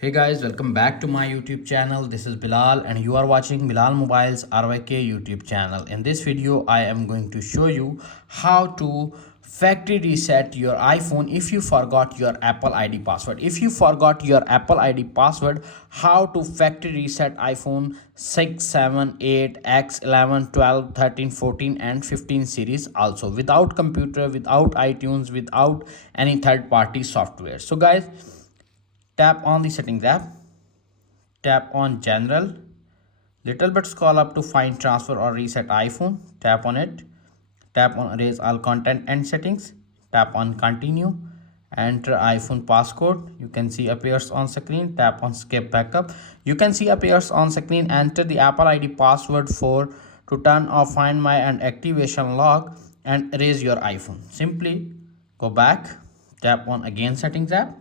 Hey guys, welcome back to my YouTube channel. This is Bilal and you are watching Bilal Mobiles RYK YouTube channel. In this video, I am going to show you how to factory reset your iPhone if you forgot your Apple ID password. If you forgot your Apple ID password, how to factory reset iPhone 6, 7, 8, X, 11, 12, 13, 14 and 15 series also without computer, without iTunes, without any third party software. So guys, tap on the settings app, tap on general, little bit scroll up to find transfer or reset iPhone, tap on it, tap on erase all content and settings, tap on continue, enter iPhone passcode, you can see appears on screen, tap on skip backup, you can see appears on screen, enter the Apple ID password for to turn off find my and activation lock and erase your iPhone. Simply go back, tap on again settings app,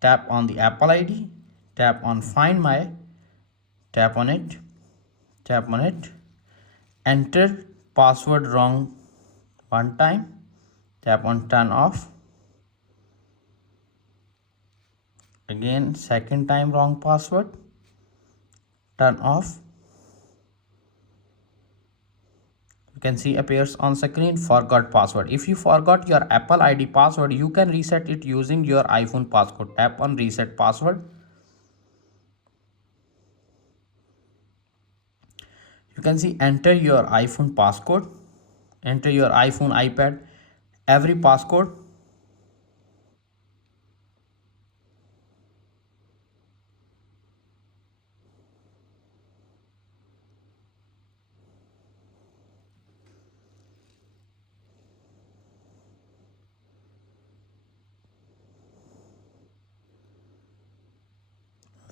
tap on the Apple ID, tap on find my, tap on it, tap on it, enter password wrong one time, tap on turn off, again second time wrong password, turn off, you can see appears on screen forgot password. If you forgot your Apple ID password, you can reset it using your iPhone passcode. Tap on reset password. You can see enter your iPhone passcode, enter your iPhone, iPad, every passcode.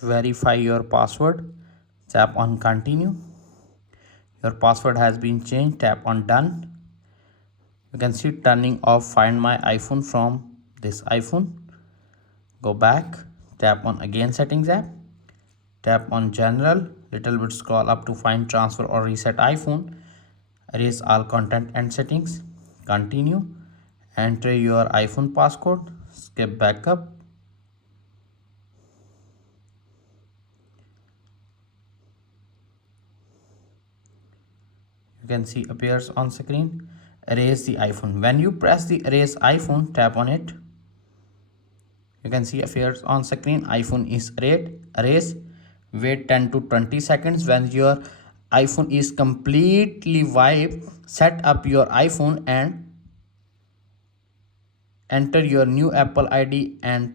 Verify your password, tap on continue. Your password has been changed, tap on done. You can see turning off find my iPhone from this iPhone. Go back, tap on again settings app, tap on general, little bit scroll up to find transfer or reset iPhone, erase all content and settings, continue, enter your iPhone passcode, skip backup, you can see appears on screen, erase the iPhone. When you press the erase iPhone, tap on it, you can see appears on screen iPhone is erased. Wait 10 to 20 seconds. When your iPhone is completely wiped, set up your iPhone and enter your new Apple ID and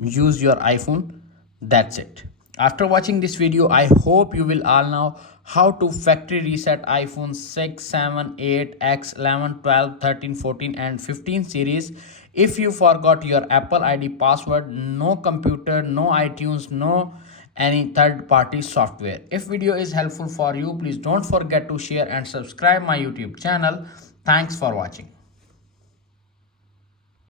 use your iPhone. That's it. After watching this video, I hope you will all know how to factory reset iPhone 6, 7, 8, X, 11, 12, 13, 14 and 15 series. If you forgot your Apple ID password, no computer, no iTunes, no any third party software. If video is helpful for you, please don't forget to share and subscribe my YouTube channel. Thanks for watching.